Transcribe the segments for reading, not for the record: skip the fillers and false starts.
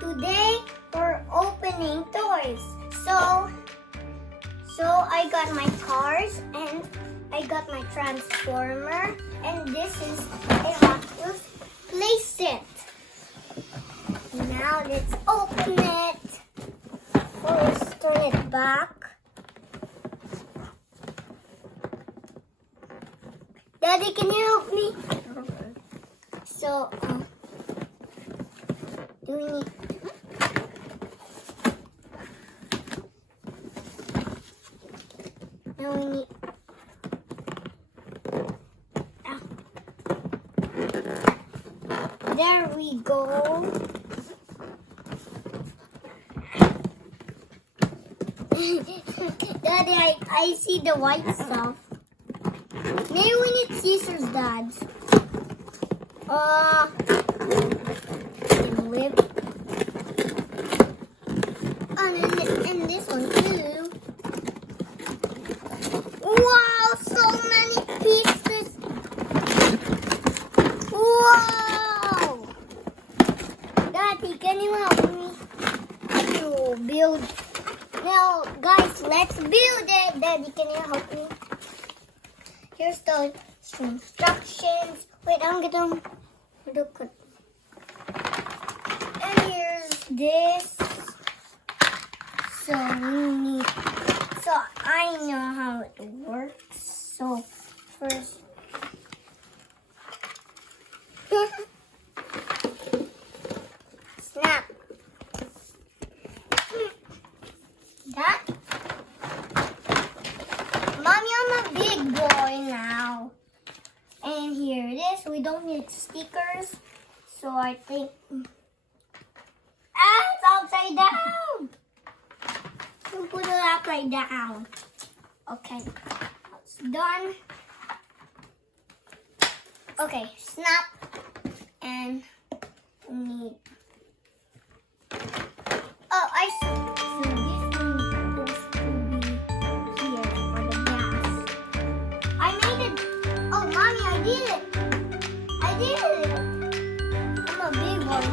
Today we're opening toys. So I got my cars and I got my transformer and this is a Hot Wheels play set. Now let's open it. First turn it back. Daddy, can you help me? So, do we need... Now we need... There we go. Daddy, I see the white stuff. Maybe we need scissors, Dad. And whip. And this one too. Wow, so many pieces. Wow. Daddy, can you help me to build? Now, guys, let's build it. Daddy, can you help me? Here's the instructions. Wait, I'm gonna look at. And here's this. So we need. So I know how it works. So first. Snap. That. Mommy, I'm a big boy now. And here it is. We don't need stickers. So I think... it's upside down. We'll put it upside down. Okay. It's done. Okay, snap. And we need... Oh, I see.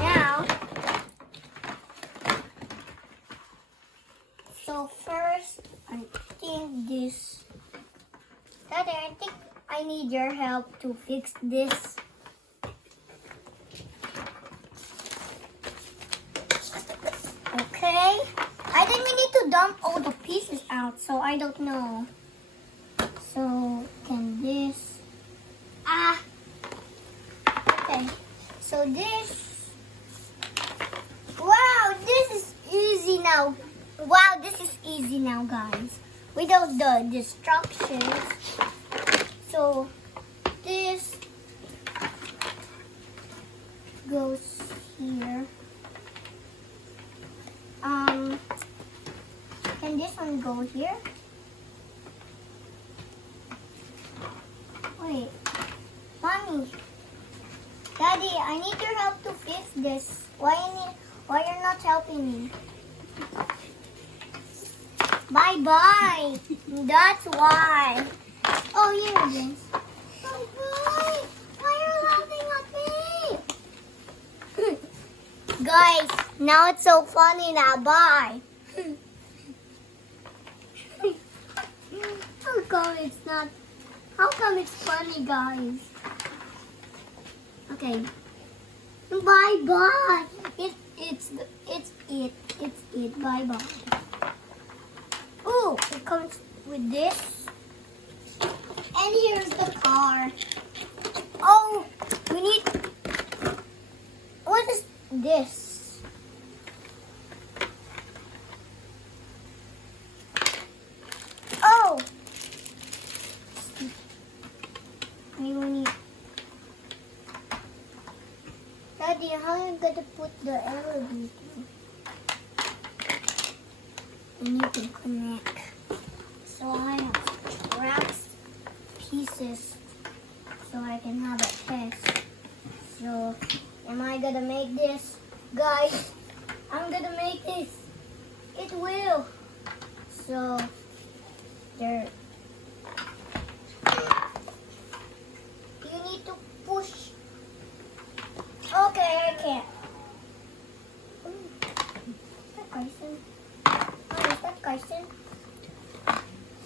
Now, so first, I think this. Daddy, I think I need your help to fix this. Okay, I think we need to dump all the pieces out, so I don't know. So, can this? Okay, so this. Wow, this is easy now. Wow, this is easy now, guys. Without the instructions. So, this goes here. Can this one go here? Wait. Mommy. Daddy, I need your help to fix this. Why you're not helping me? Bye-bye. That's why. Oh, here it is. Bye-bye. Why are you laughing at me? Guys, now it's so funny now. Bye. How come it's funny, guys? Okay. Bye-bye. It's it. Bye-bye. Oh, it comes with this. And here's the car. Oh, we need... What is this? Oh. We need... Daddy, how are you going to put the elevator? We need to connect. So I have to wrap pieces so I can have a test. So, am I going to make this? Guys, I'm going to make this. It will. So, there. You need to push. Okay, I can't.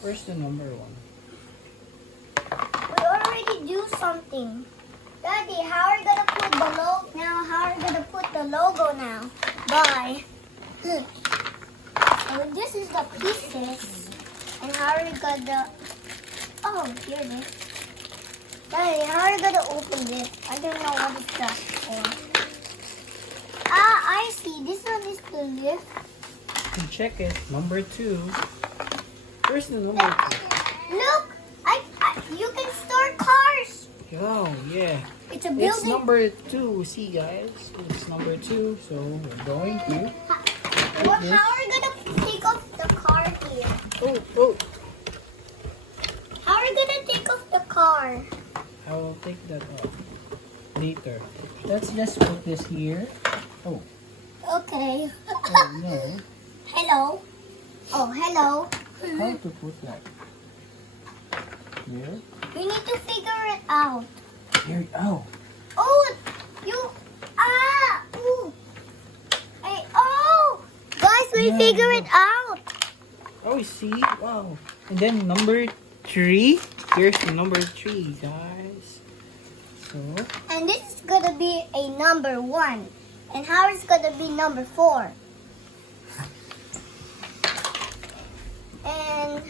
Where's the number 1? We already do something. Daddy, how are we gonna put the logo now? How are we gonna put the logo now? Bye. So this is the pieces. And how are we gonna... Oh, here it is. Daddy, how are we gonna open this? I don't know what it's that for. Ah, I see. This one is the lift. You check it. Number 2. Where's the number 2? Look! You can store cars. Oh, yeah. It's a building. It's number 2. See, guys? It's number 2. So, we're going to... How are we gonna take off the car here? Oh. How are we gonna take off the car? I will take that off later. Let's just put this here. Oh. Okay. Oh, no. Hello. Oh, hello. How to put that? Here? We need to figure it out. Here. Oh. Oh, you. Ah. Ooh. Oh. Guys, we Yeah. figure it out. Oh, see? Wow. And then number 3. Here's the number 3, guys. So, And this is gonna be a number 1. And how is gonna be number 4? And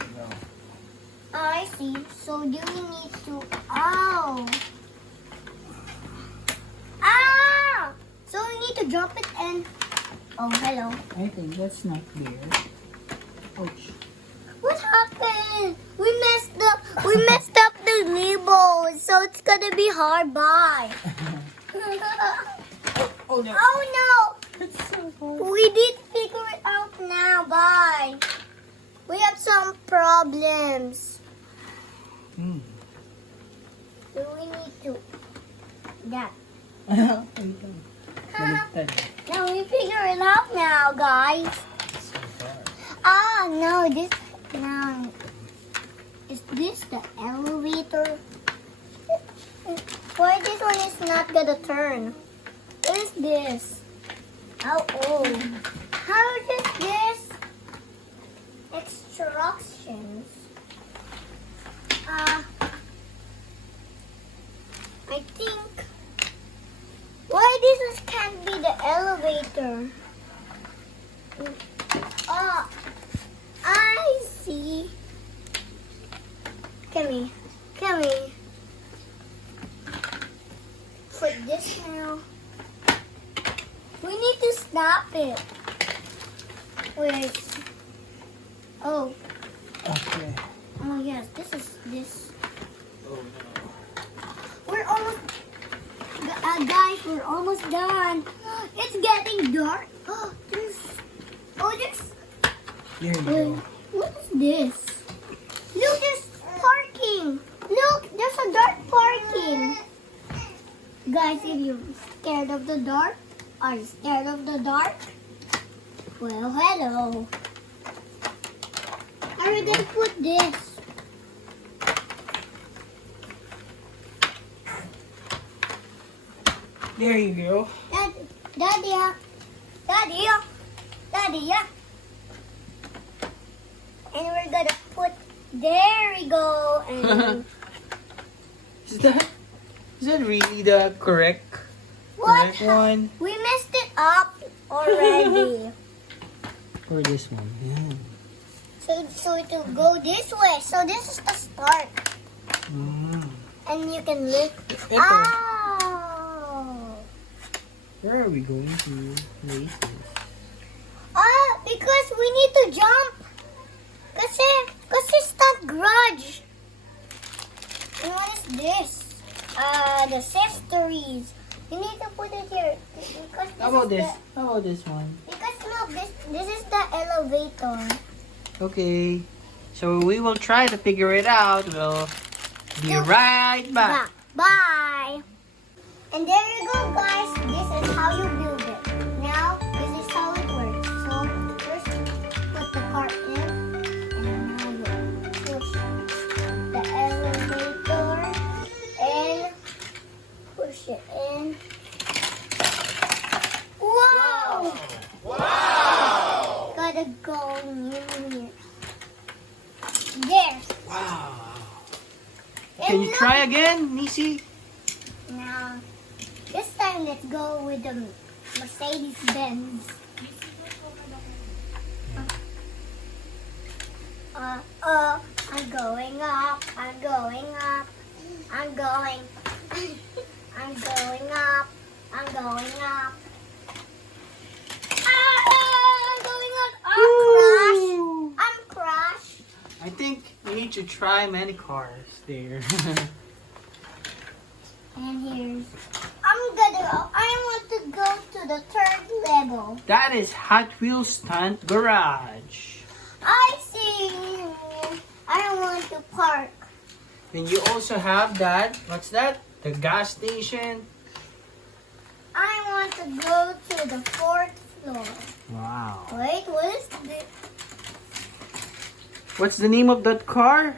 I see. So do we need to? Oh. Ah. So we need to drop it and. Oh, hello. I think that's not there. Ouch. What happened? We messed up the label, so it's gonna be hard. Bye. Oh, no. Oh no. That's so hard. We did figure it out now. Bye. We have some problems. So we need to. That. Baliktad. Now we figure it out now, guys. So far. Ah, no, this. Now, is this the elevator? Why this one is not gonna turn? What is this? Oh. How is this? Instructions. I think. Why this one can't be the elevator? I see. Come here. Put this now. We need to stop it. Wait. Oh. Okay. Oh yes, this is this. Oh, no. We're almost, guys. We're almost done. It's getting dark. There's. Here you go. What is this? Look, there's parking. Look, there's a dark parking. Guys, if you're scared of the dark, are you scared of the dark? Well, hello. How are we gonna put this? There you go. Daddy. And we're gonna put, there we go. And Is that really the correct one? We messed it up already. Or this one? Yeah. So it will go this way. So this is the start. And you can lift. Ito. Oh. Where are we going to place this? Because we need to jump. Kasi Stunt Garage. And what is this? The accessories. You need to put it here. Because How about this? How about this one? Because look, this is the elevator. Okay. So we will try to figure it out. We'll be right back. Bye. And there you go, guys. This is how you build it. Now, this is how it works. So, first, put the car in. And now you push the elevator. And push it in. Whoa! Wow! Gotta go in here. There. Can you try again, Nisi? Now, this time let's go with the Mercedes Benz. I'm going up. I'm going up. I'm going. I'm going up. I'm going up. I'm going up. I'm crashed. I think you need to try many cars there. And here's. I want to go to the third level. That is Hot Wheels Stunt Garage. I see. I want to park. Then you also have that. What's that? The gas station. I want to go to the fourth floor. Wow. Wait, what is this? What's the name of that car?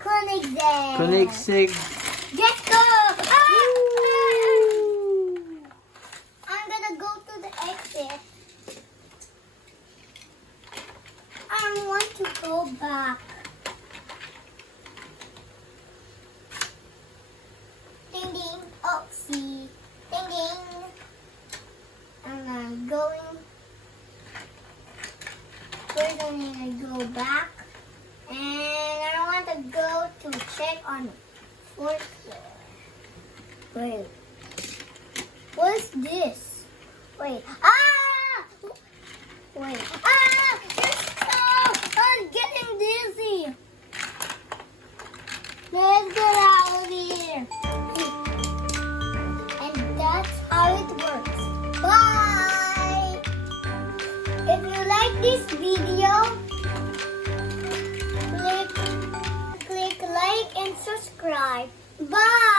Koenigsegg. Koenigsegg. Let's go. I'm gonna go to the exit. I want to go back. Ding ding. Oh, see. Ding ding. And I'm going. First, I need to go back. And I want to go to check on the fourth floor. Wait. What's this? Wait. Ah! Wait. Ah! I'm getting dizzy. Let's get out of here. And that's how it works. Bye! If you like this video, click like and subscribe. Bye!